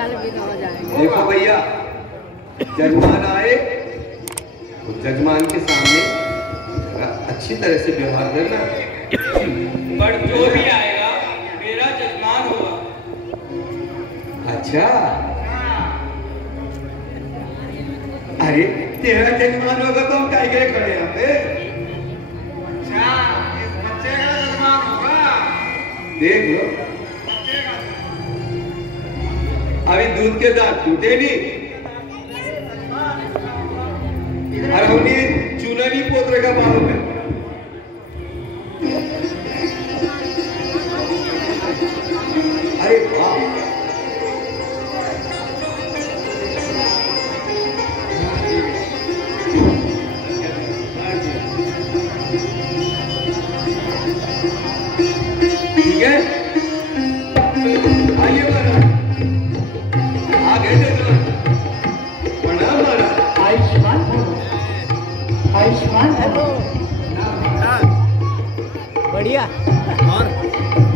देखो भैया, जजमान आए तो जजमान के सामने अच्छी तरह से व्यवहार करना। पर जो भी आएगा मेरा जजमान होगा। अच्छा, अरे तेरा जजमान होगा तो हम क्या के लिए खड़े यहाँ पे? अच्छा, इस बच्चे का जजमान होगा। देख लो, अभी दूध के दांत टूटे नहीं और हमने चूना नहीं पोत रखा बालों में। अरे वाह, ठीक है, आइए महाराज, आगे देखो। प्रणाम महाराज। आयुष्मान भव, आयुष्मान भव। बढ़िया। और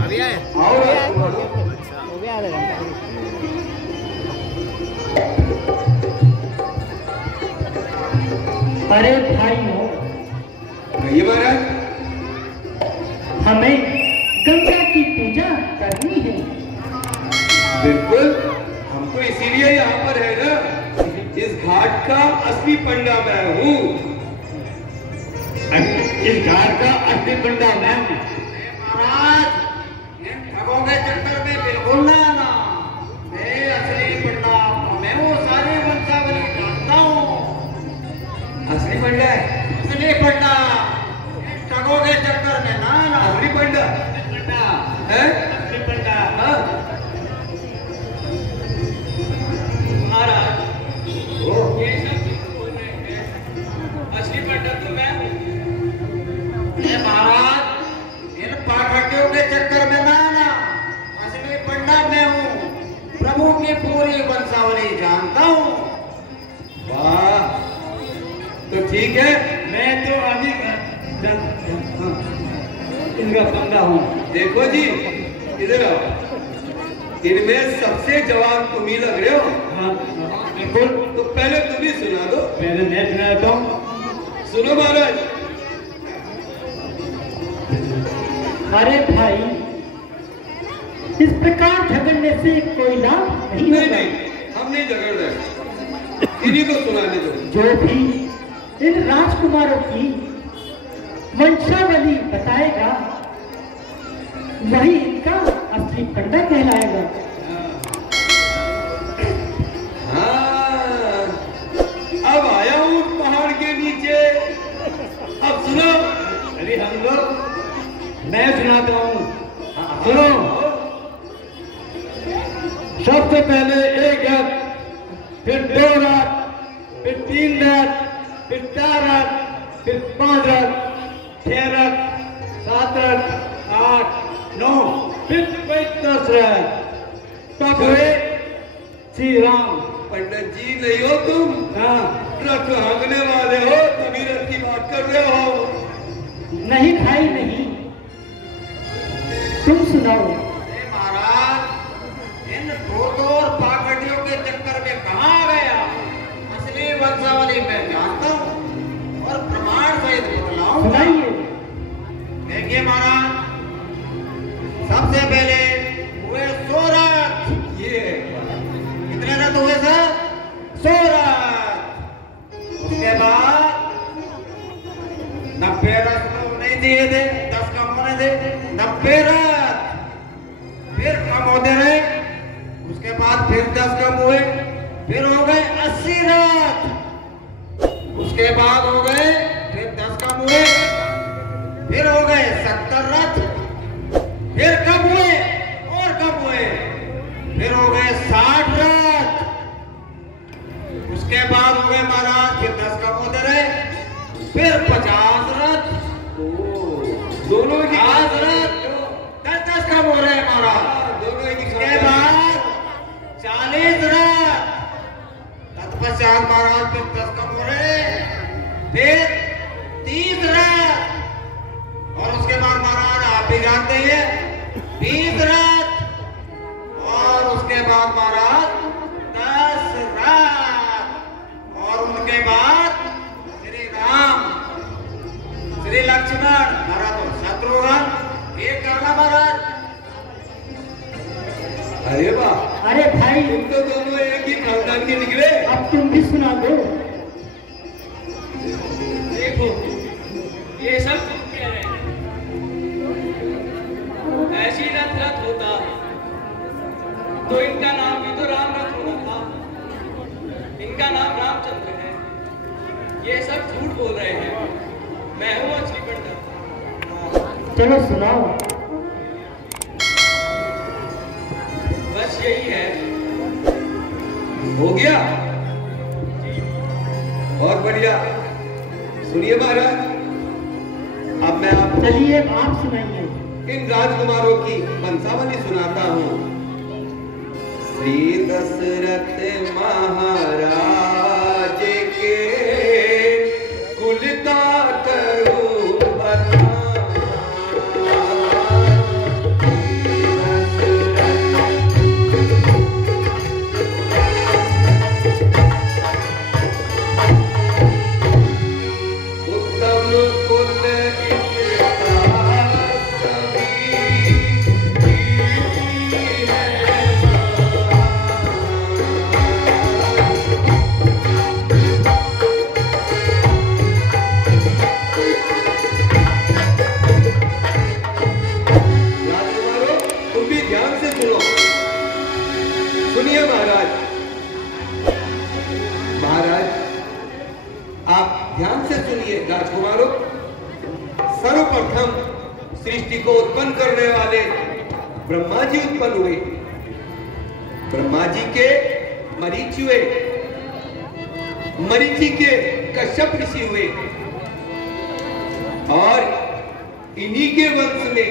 अभी आए? आओ राजकुमार। हो गया आधा घंटा। अरे भाइयों, कहिए महाराज। हमें गंगा की पूजा करनी है। बिल्कुल, हम तो इसीलिए यहाँ पर है ना। इस घाट का असली पंडा मैं हूँ। इस घाट का असली पंडा मैं हूँ। महाराज, इन ठगों के चक्कर में बिल्कुल ना आना। मैं असली पंडा, मैं वो सारे वंशावली जानता हूँ। असली पंडा है? असली पंडा, इन ठगों के चक्कर में ना आना। असली पंडा है? असली पंडा। हाँ। महाराज, ओ, ये सब बोल रहे हैं। असली पंडा तो मैं हूँ। महाराज, इन पाखंडियों के चक्कर में ना आना। असली पंडा मैं हूँ। प्रभु की पूरी वंशावली जानता हूँ। वाह, तो ठीक है। मैं तो अभी इनका पंडा हूँ। देखो जी, इधर आओ। इनमें सबसे जवान तुम ही लग रहे हो। हाँ, बिल्कुल। तो पहले तुम ही सुना दो। पहले मैं सुनाता हूँ। सुनो महाराज। अरे भाई, इस प्रकार झगड़ने से कोई लाभ नहीं नहीं होगा। नहीं, हम नहीं झगड़ रहे, इन्हीं को सुनाने दो। जो भी इन राजकुमारों की वंशावली बताएगा वही इनका असली पंडा कहलाएगा। हाँ, अब आया हूँ पहाड़ के नीचे। अब सुनो। अरे हम लोग, मैं सुनाता हूँ। सुनो, सबसे पहले एक रात, फिर 2 रात, फिर 3 रात, फिर 4 रात, फिर 5 रात, 6 रात, 7 रात, 8, 9, फिर 10 रात। तब हुए श्री राम। पंडित जी नहीं हो तुम? हाँ, रथ हाँकने वाले हो, तभी रथ की बात कर रहे हो। नहीं भाई नहीं, तुम सुनाओ। अरे महाराज, इन धोतों और पाखंडियों के चक्कर में कहाँ आ गया? असली वंशावली मैं जानता हूँ और प्रमाण सहित बतलाऊंगा। सुनाइए। देखिए महाराज, सबसे पहले हुए 100 रथ। ये कितने रथ हुए सर? 100 रथ। उसके बाद 90 रथ तो नहीं दिए थे, 10 कम होने थे। 90 रथ, फिर कम होते रहे। उसके बाद फिर 10 कम हुए, फिर हो गए 80 रथ। उसके बाद हो गए, फिर 10 कम हुए, फिर हो गए 70 रथ। फिर कम हुए और कम हुए, फिर हो गए 60 रथ। उसके बाद हो गए महाराज, फिर 10 कम होते रहे, फिर 50 रथ। दोनों की 50 रथ, 10 कम हो रहे हैं महाराज। दोनों की उसके बाद 40 रथ। तत्पश्चात महाराज फिर 10 कम हो रहे, फिर 30 रथ। और उसके बाद महाराज आप भी जानते हैं 20 रथ। और उसके बाद महाराज वाह, अरे भाई, तुम तो दोनों एक ही खानदान के निकले। अब तुम भी सुना दो। देखो, ये सब तुम कह रहे हैं। ऐसी रथ रथ होता तो इनका नाम भी तो राम रथ होना था। इनका नाम रामचंद्र है। ये सब झूठ बोल रहे हैं। मैं हूँ असली पंडित। चलो सुनाओ। बस यही है। हो गया? बहुत बढ़िया। सुनिए महाराज, अब मैं आपको चलिए आप सुनाइए। इन राजकुमारों की वंशावली सुनाता हूँ। श्री दशरथ महाराज के कुल का करूँ बखान। उत्तम कुल सुनिए महाराज, महाराज आप ध्यान से सुनिए। राजकुमारों, सर्वप्रथम सृष्टि को उत्पन्न करने वाले ब्रह्मा जी उत्पन्न हुए। ब्रह्मा जी के मरीचि हुए, मरीचि के कश्यप ऋषि हुए, और इन्हीं के वंश में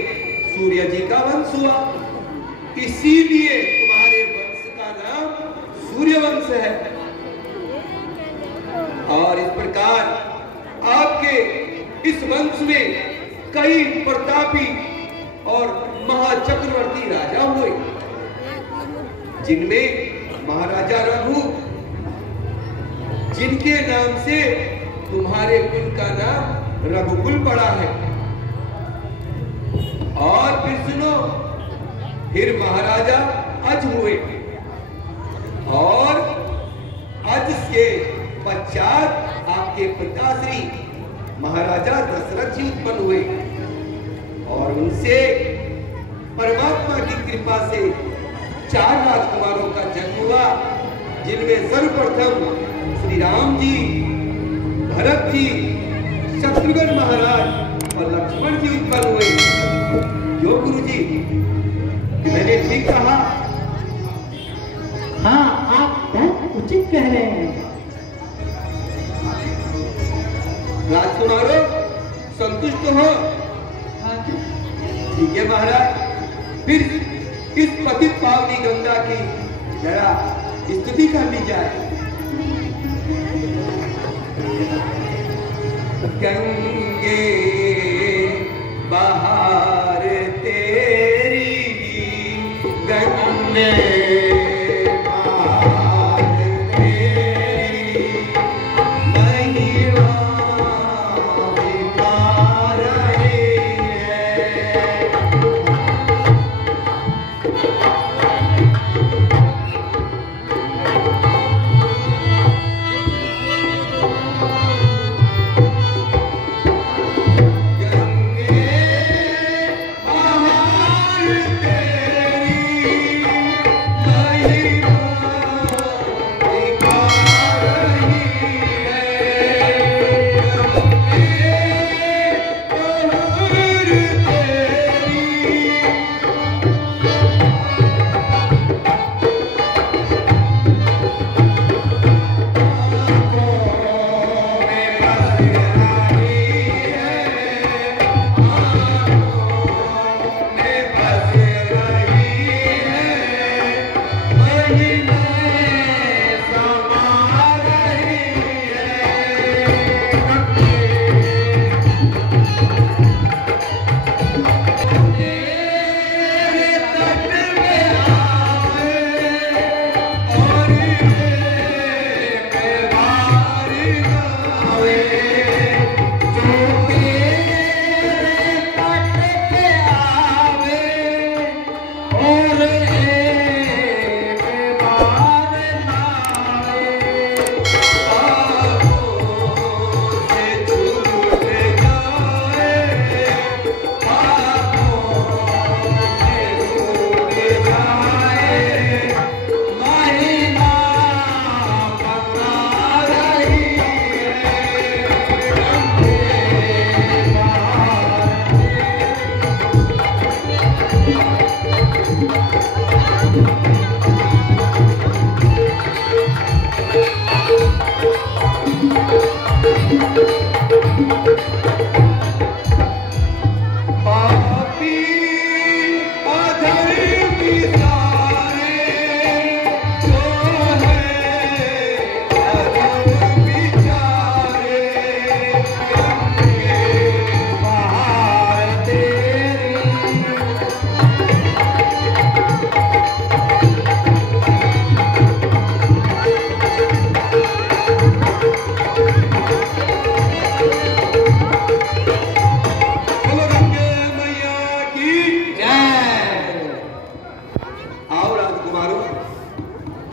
सूर्य जी का वंश हुआ। इसीलिए तुम्हारे वंश का नाम सूर्यवंश है। और इस प्रकार आपके इस वंश में कई प्रतापी और महाचक्रवर्ती राजा हुए, जिनमें महाराजा रघु, जिनके नाम से तुम्हारे कुल का नाम रघुकुल पड़ा है। और फिर सुनो, फिर महाराजा अज हुए, और अज के पश्चात आपके पिताश्री महाराजा दशरथ जी उत्पन्न हुए, और उनसे परमात्मा की कृपा से 4 राजकुमारों का जन्म हुआ, जिनमें सर्वप्रथम श्री राम जी, भरत जी, शत्रुघ्न महाराज और लक्ष्मण जी उत्पन्न हुए। जो गुरु जी, मैंने ठीक कहा? हाँ, आप बहुत उचित कह रहे हैं। राजकुमारों, संतुष्ट हो? ठीक है महाराज, फिर इस पतित पावनी गंगा की जरा स्तुति कर ली जाए। गंगे बहार तेरी, गंगे गंगे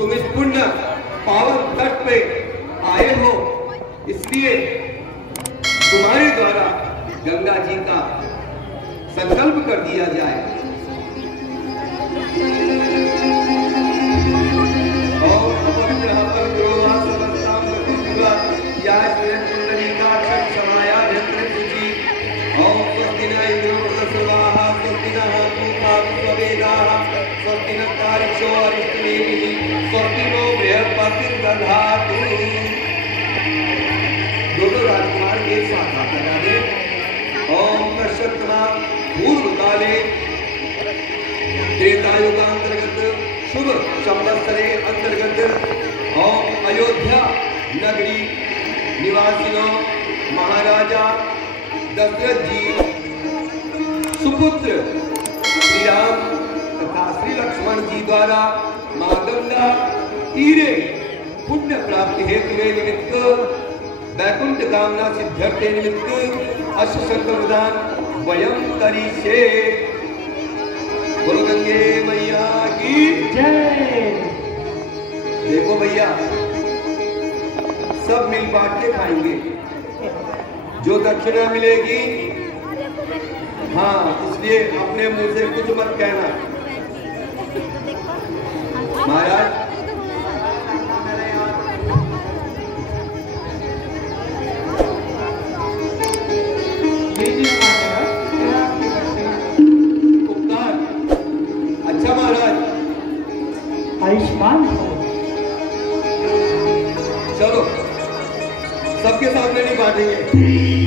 तुम इस पुण्य पावन तट पे आए हो, इसलिए तुम्हारे द्वारा गंगा जी का संकल्प कर दिया जाए। दोनों राजकुमार एक साथ हाथ लगा दे। ओम तत्सत्तमा पूर्व काले त्रेतायुगांतर्गत शुभ संवत्सरे अंतर्गत ओम अयोध्या नगरी निवासियों महाराजा दशरथ जी सुपुत्र श्री राम तथा श्री लक्ष्मण जी द्वारा मां गंगा तीरे पुण्य प्राप्ति हेतु निमित्त वैकुंठ कामना सिद्ध्यर्थे निमित्त अश्व संकल्पदान वयम करिष्ये। बोलो गंगे मैया की जय। देखो भैया, सब मिल बांट के खाएंगे, जो दक्षिणा मिलेगी, हाँ, इसलिए अपने मुंह से कुछ मत कहना। महाराज अच्छा महाराज, आयुष्मान हो। चलो सबके सामने नहीं बांटेंगे।